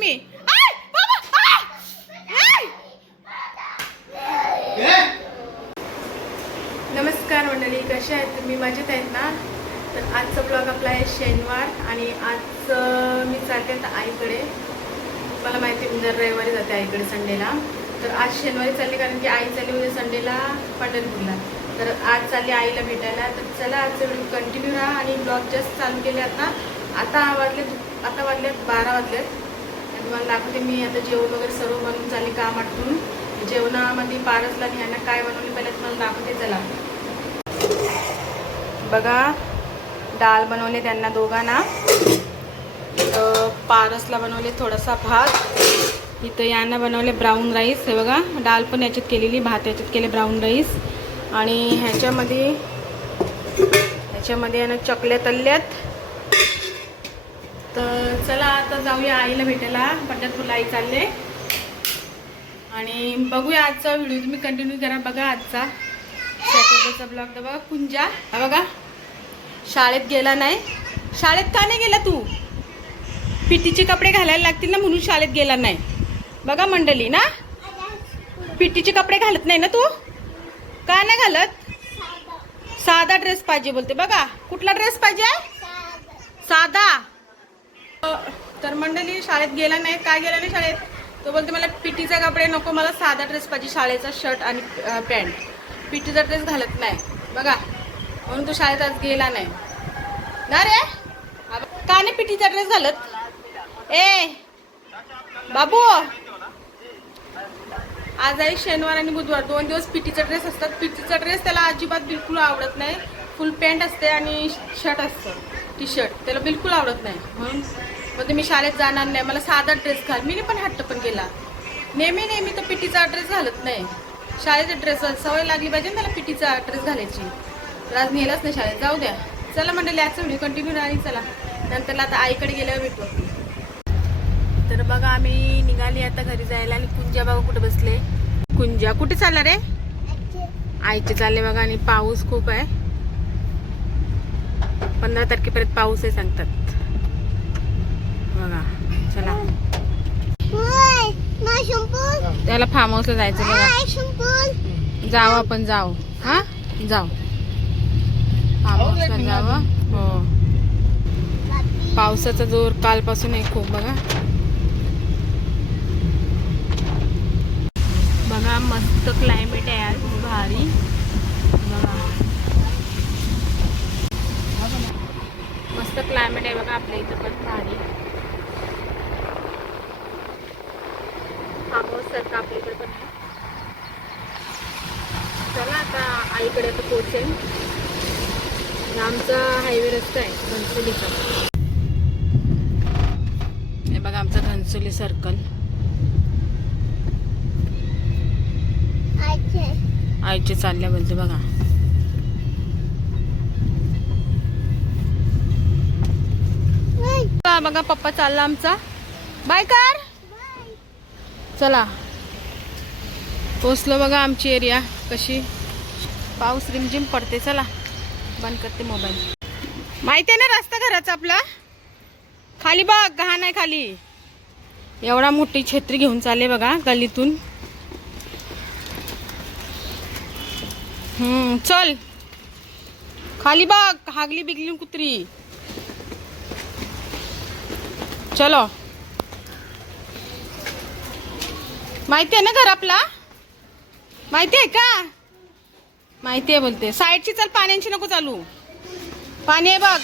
मी! नमस्कार मंडळी कशा आहेत तुम्ही? मजेत आहेत ना? तर आजचा ब्लॉग आपला आहे शनिवार आणि आज मी चालते आता आईकडे. मला माहिती आहे मी दर रविवारी जाते आईकडे संडेला. तर आज शनिवारी चालले कारण की आई चालली उद्या संडेला पंढरपूरला. तर आज चालली आईला भेटायला. तर चला आजचा व्हिडिओ कंटिन्यू राहा आणि ब्लॉग जस्ट चालू केले आता. आता वाजले आता वाजलेत बारा वाजलेत. तुम्हाला दाखवते. मी आता जेवण वगैरे सर्व बनवून झाली काम आटून जेवणामध्ये पारसला आणि काय बनवले पहिले तुम्हाला दाखवते चला. बघा डाळ बनवले त्यांना दोघांना. पारसला बनवले थोडासा भात. इथं यांना बनवले ब्राऊन राईस. हे बघा डाळ पण याच्यात केलेली भात याच्यात केले ब्राऊन राईस. आणि ह्याच्यामध्ये ह्याच्यामध्ये यानं चकल्या तल्ल्यात. तर चला आता जाऊया आईला भेटायला. पंढरपूरला आई चालले. आणि बघूया आजचा व्हिडिओ. तुम्ही कंटिन्यू करा. बघा आजचा. सॅटरडेचा ब्लॉग. तर बघा कुंजा. बघा. शाळेत गेला नाही. शाळेत का नाही गेला तू? पिटीचे कपडे घालायला लागतील ना म्हणून शाळेत गेला नाही. बघा मंडळी ना? पिटीचे कपडे घालत नाही ना तू? का नाही घालत? साधा ड्रेस पाहिजे बोलते. बघा कुठला ड्रेस पाहिजे? साधा. तर मंडळी शाळेत गेला नाही. काय गेला नाही शाळेत? तो बोलते मला पिटीचा कपडे नको मला साधा ड्रेस पाहिजे शाळेचा शर्ट आणि पॅन्ट पिटीचा ड्रेस घालत नाही. बघा म्हणून तो शाळेत आज गेला नाही. ना रे. का नाही पिटीचा ड्रेस घालत? ए बाबू. आज आहे शनिवार आणि बुधवार दोन दिवस पिटीचा ड्रेस असतात. पिटीचा ड्रेस त्याला अजिबात बिलकुल आवडत नाही. फुल पॅन्ट असते आणि शर्ट असतं. टी शर्ट त्याला बिलकुल आवडत नाही. म्हणून म्हणते मी शाळेत जाणार नाही. मला साधा ड्रेस घाल. मी पण हट्ट पण केला. नेहमी नेहमी तर पिटीचा ड्रेस घालत नाही. शाळेचा ड्रेस सवय लागली पाहिजे ना त्याला पिटीचा ड्रेस घालायची. तर आज नेलाच नाही शाळेत. जाऊ द्या. चला मंडळी आजचा व्हिडिओ कंटिन्यू राहील चला. नंतर आता आईकडे गेल्यावर भेटू तर बघा आम्ही निघाली आता घरी जायला आणि कुंजा बघा कुठे बसले? कुंजा कुठे चालला रे? आईचे चालले बघा आणि पाऊस खूप आहे. पंधरा तारखेपर्यंत पाऊस आहे सांगतात. बघा चला. त्याला फार्म हाऊसला जायचं बघा. जावं आपण जाऊ हा? जाऊ फार्म हाऊसला जावं. हो. पावसाचा जोर कालपासून आहे खूप बघा. बघा मस्त क्लायमेट आहे आज भारी बघा मस्त क्लायमेट आहे बघा आपल्या इथं पण फार्म सारखं आपल्याकडे पण आहे. चला आता आईकडे आता आणि आमचा हायवे रस्ता आहे घनसोलीचा. हे बघा आमचा घनसोली सर्कल आईचे. चालल्या बोलते बघा. चला बघा पप्पा चालला आमचा. बाय कर. चला. पोचलो बघा आमची एरिया कशी? पाऊस रिमझिम पडते. चला. बंद करते मोबाईल माहिती आहे ना रस्ता घराचा आपला? खाली बघ घाण आहे खाली. एवढा मोठी छत्री घेऊन चालले बघा गल्लीतून. हम्म चल. खाली बघ हागली बिगली कुत्री. चलो. माहिती आहे ना घर आपला? माहिती आहे का? माहिती आहे बोलते. साईडची चल पाण्याची नको चालू. पाणी आहे बघ.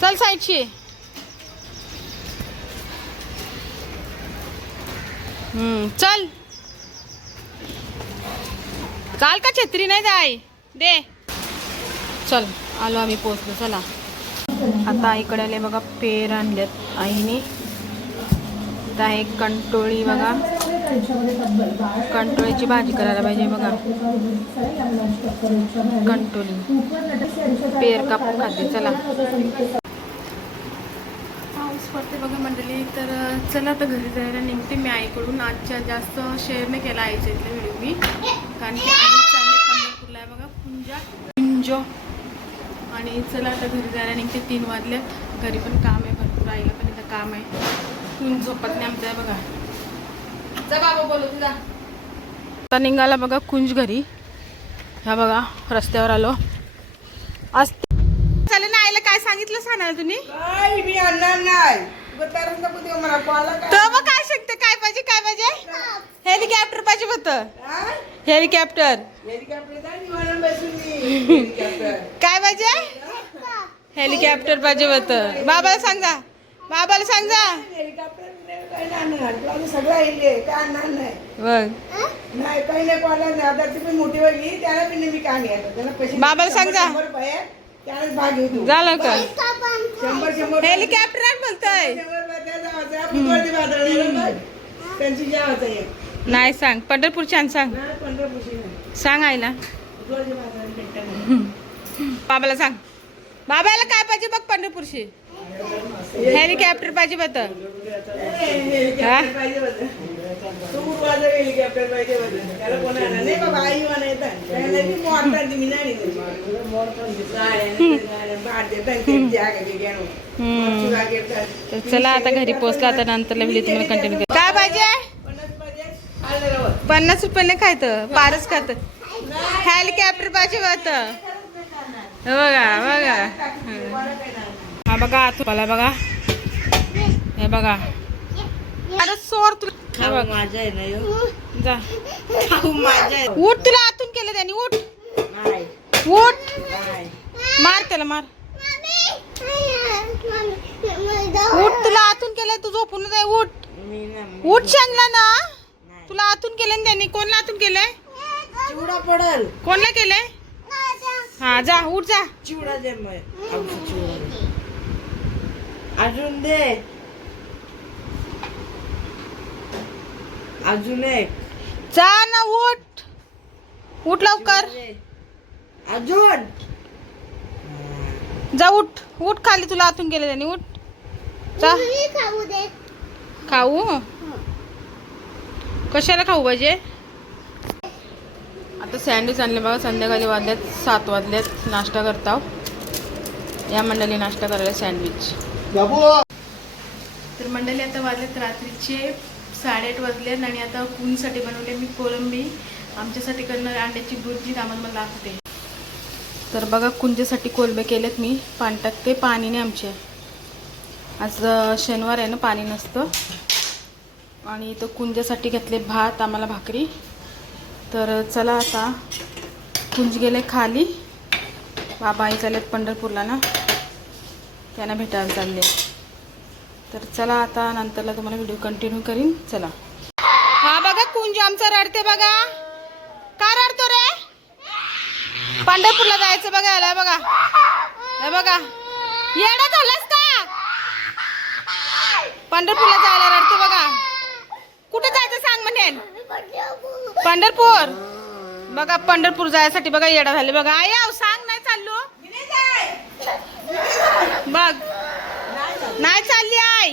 चल साईडची. चल. चाल का छत्री नाही जाय. दे. चल आलो आम्ही पोचलो चला. आता आईकडे आले बघा पेर आणलेत आईने. इथं आहे कंटोळी बघा. कंटोळीची भाजी करायला पाहिजे बघा. कंटोळी. पेर कापून खाते चला. पाऊस पडते बघा मंडळी तर चला आता घरी जायला निघते मी आईकडून. आजच्या जास्त शेअर नाही केला आईच्या इथला व्हिडिओ मी. कारण की आई चालले पंढरपूरला आहे बघा कुंजा कुंजो आणि चला आता घरी जायला निघते तीन वाजल्यात घरी पण काम आहे भरपूर आईला पण इथं काम आहे. कुंज झोपत नाही आमचं बघा. जा बाबा बोलू तुझा आता निघाला बघा कुंज घरी. ह्या बघा रस्त्यावर आलो. आज चालेल ना आईला काय सांगितलं सांगाल तुम्ही? काय मी आणणार नाही. तर मग काय पाहिजे काय पाहिजे? हेलिकॉप्टर पाहिजे होतं? हेलिकॉप्टर. काय पाहिजे? हेलिकॉप्टर पाहिजे होतं बाबाला सांग जा. बाबाला सांग बाबाला सांग झालं का हेलिकॉप्टर बोलतोय ना नाही सांग पंढरपूरची आण सांग सांग आईला नाही. बाबाला सांग बाबाला काय पाहिजे बघ पंढरपूरशी हेलिकॉप्टर पाहिजे बघ तर चला आता घरी पोहोचला आता नंतरला व्हिडिओ तुम्हाला कंटिन्यू कर. काय पाहिजे पन्नास रुपयाने खायत पारच खात हेलिकॉप्टर पाहिजे होत. बघा बघा. हा बघा तुम्हाला बघा. हे बघा. अरे सोर तुला बघ. माझा आहे ना. जा. खाऊ माझा आहे. उठ तुला आतून केलं त्यांनी. उठ. नाही, उठ. नाही. मार त्याला मार. उठ तुला आतून केलंय तू झोपून जाय. उठ. मी. उठ शांगला ना. तुला आतून केलं त्यांनी. कोणला आतून केलंय? चिवडा पडल. कोणला केलंय? हा जा उठ जा. चिवडा दे मग. आमचा चिवडा दे. अजून दे. अजून एक. जा ना उठ. उठ लवकर. दे. अजून. जा उठ. उठ खाली तुला आतून गेले त्यांनी उठ. जा. खाऊ कशाला खाऊ पाहिजे? आता सँडविच आणले बघा. संध्याकाळी वाजल्यात सात वाजल्यात. नाश्ता करता या मंडळी नाश्ता करायला सँडविच तर मंडळी आता वाजलेत रात्रीचे साडेआठ वाजले आणि आता कुणीसाठी बनवले मी कोलंबी आमच्यासाठी करणार अंड्याची बुर्जी त्यामध्ये मला दाखवते तर बघा कुंजेसाठी कोलंबे केलेत मी. पान टाकते पाणी नाही आमचे. आज शनिवार आहे ना पाणी नसतं. आणि इथं कुंजेसाठी घेतले भात आम्हाला भाकरी. तर चला आता. कुंज गेले खाली. बाबा आई चाललेत पंढरपूरला ना. त्यांना भेटायला चालले. तर चला आता नंतरला तुम्हाला व्हिडिओ कंटिन्यू करीन. चला. हा बघा कुंज आमचा रडते बघा. का रडतो रे? पंढरपूरला जायचं बघा याला बघा. हे बघा. येडा झालास का? पंढरपूरला जायला रडते बघा. कुठे जायचं सांग म्हणेन पंढरपूर. बघा पंढरपूर जायसाठी बघा येडा झाले बघा. आई सांग नाही चाललो. बघ. नाही चालली आई.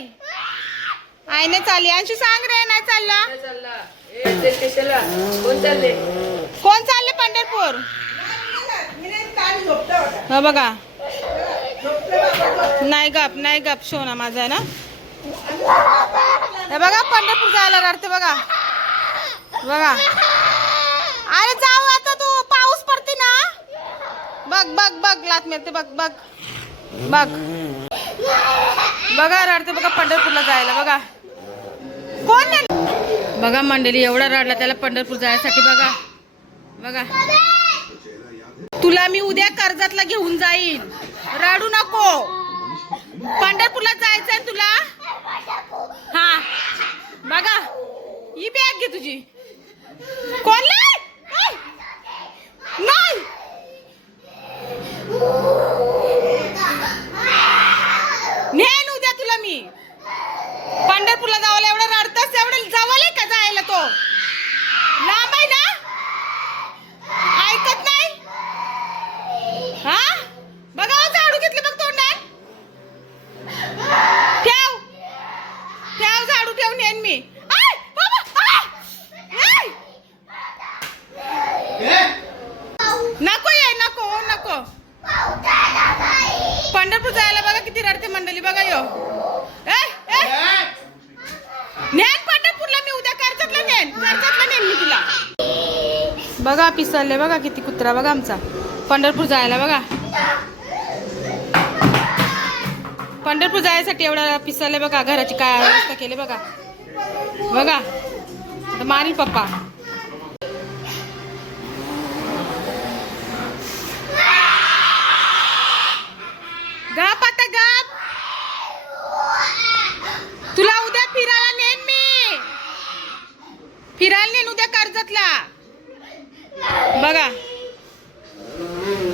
आई नाही चालली. अंशू सांग रे नाही चालला. कोण चालले? पंढरपूर. हा बघा. नाही गप नाही गप शोना माझा आहे ना. हे बघा पंढरपूर जायला रडते बघा. बघा. अरे जाऊ आता तू. पाऊस पडते ना. बघ बघ बघ. लात मिळते बघ बघ. बघ. बघा रडते बघा पंढरपूरला जायला बघा. कोण बघा मंडळी एवढा रडला त्याला पंढरपूर जायसाठी बघा. बघा. तुला मी उद्या कर्जातला घेऊन जाईन. रडू नको. पंढरपूरला जायचंय तुला? हा. बघा. ही बॅग घे तुझी. कोण नाही नेन उद्या तुला मी पंढरपूरला जावायला एवढं रडतस एवढं जवळ आहे का जायला तो लांब आहे ना ऐकत नाही हा बघा हो, झाडू घेतले बघ तोंडात ठेव ठेव झाडू ठेवून येईन मी आय, बाबा, आय! आय! नको ये नको हो, नको पंढरपूर जायला बघा किती रडते मंडळी बघा यो बघा पिसरले बघा किती कुत्रा बघा आमचा. पंढरपूर जायला बघा. पंढरपूर जायसाठी एवढा पिसरले बघा घराची काय व्यवस्था केली बघा. बघा. मारील पप्पा गप आता गप तुला उद्या फिरायला नेन मी फिरायला नेन उद्या कर्जतला बघा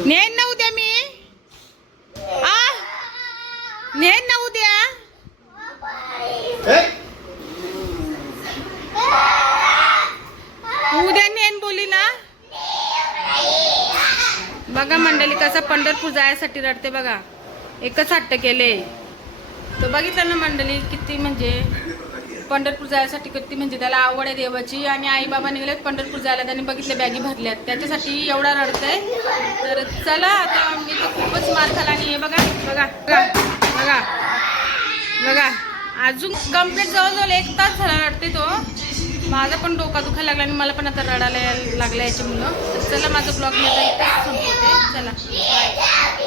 नेन ना उद्या मी आ नेन ना उद्या? उद्या नेन बोली ना बघा मंडळी कसं पंढरपूर जायसाठी रडते बघा. एकच हट्ट केले. तर बघितलं ना मंडळी किती म्हणजे पंढरपूर जायसाठी किती म्हणजे त्याला आवड आहे देवाची आणि आई बाबा निघालेत पंढरपूर जायला. त्यांनी बघितले बॅगी भरल्यात. त्याच्यासाठी एवढा रडतंय. तर चला आता मी तर खूपच मार खाला आणि हे बघा बघा बघा. बघा. बघा अजून कंप्लीट जवळजवळ एक तास झाला वाटते तो. माझा पण डोका दुखायला लागला आणि मला पण आता रडायला यायला याची मुलं तर चला माझं ब्लॉग मी संपवते चला बाय